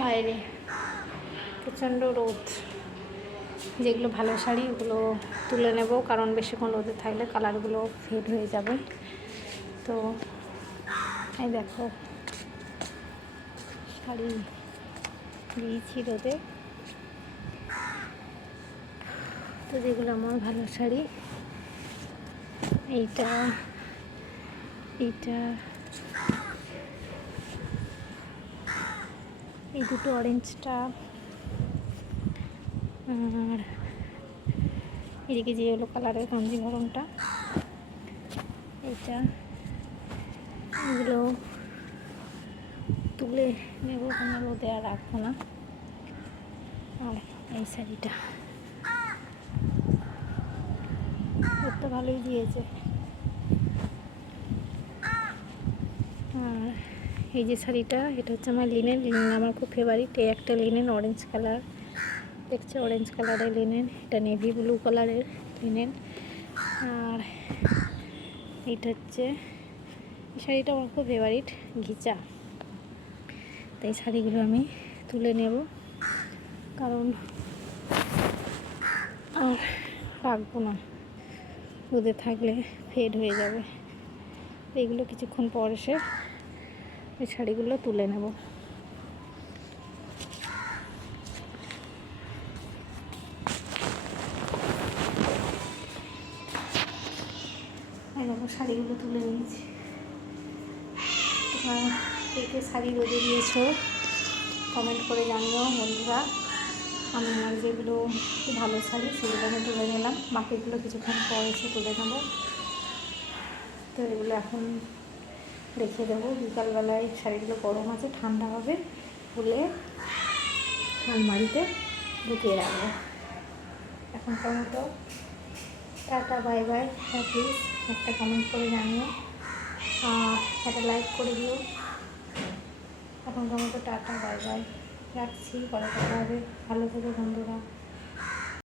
বাইরে প্রচণ্ড রোদ। যেগুলো ভালো শাড়ি, ওগুলো তুলে নেব, কারণ বেশিক্ষণ রোদে থাকলে কালারগুলো ফেড হয়ে যাবে। তো, এই দেখো। শাড়ি দিয়েছি রোদে। তো যেগুলো আমার ভালো শাড়ি, এইটা এইটা এই দুটো অরেঞ্জটা আর এদিকে যে হলো কালারের কাঞ্জিভরমটা এইটা এগুলো তুলে নেব, কোনো রোদে আর রাখব না। আর এই শাড়িটা। রোদটা ভালোই দিয়েছে। আর এই যে শাড়িটা, এটা হচ্ছে আমার লিনেন লিনেন আমার খুব ফেভারিট এই একটা লিনেন অরেঞ্জ কালার দেখছে অরেঞ্জ কালারের লিনেন এটা নেভি ব্লু কালারের লিনেন আর এইটা হচ্ছে, এই শাড়িটা আমার খুব ফেভারিট ঘিচা। তাই শাড়িগুলো আমি তুলে নেব। কারণ আর রাখব না। রোদে থাকলে ফেড হয়ে যাবে। এগুলো কিছুক্ষণ পর এসে এই শাড়িগুলো তুলে নেব। শাড়িগুলো তুলে নিয়েছি। কে কে শাড়ি রোদে দিয়েছ কমেন্ট করে জানিও বন্ধুরা। আমি আমার যেগুলো ভালো শাড়ি সেগুলো আমি তুলে নিলাম। বাকিগুলো কিছুক্ষণ পর এসে তুলে নেব। তো এগুলো এখন রেখে দেবো। বিকালবেলায় শাড়িগুলো গরম আছে, ঠান্ডা হবে। খুলে আলমারিতে ঢুকিয়ে রাখব। এখনকার মতো টাটা, বাই বাই। প্লিজ একটা কমেন্ট করে জানিও। একটা লাইক করে দিও। এখনকার মতো টাটা, বাই বাই। রাখছি কথা হবে। ভালো থেকো বন্ধুরা।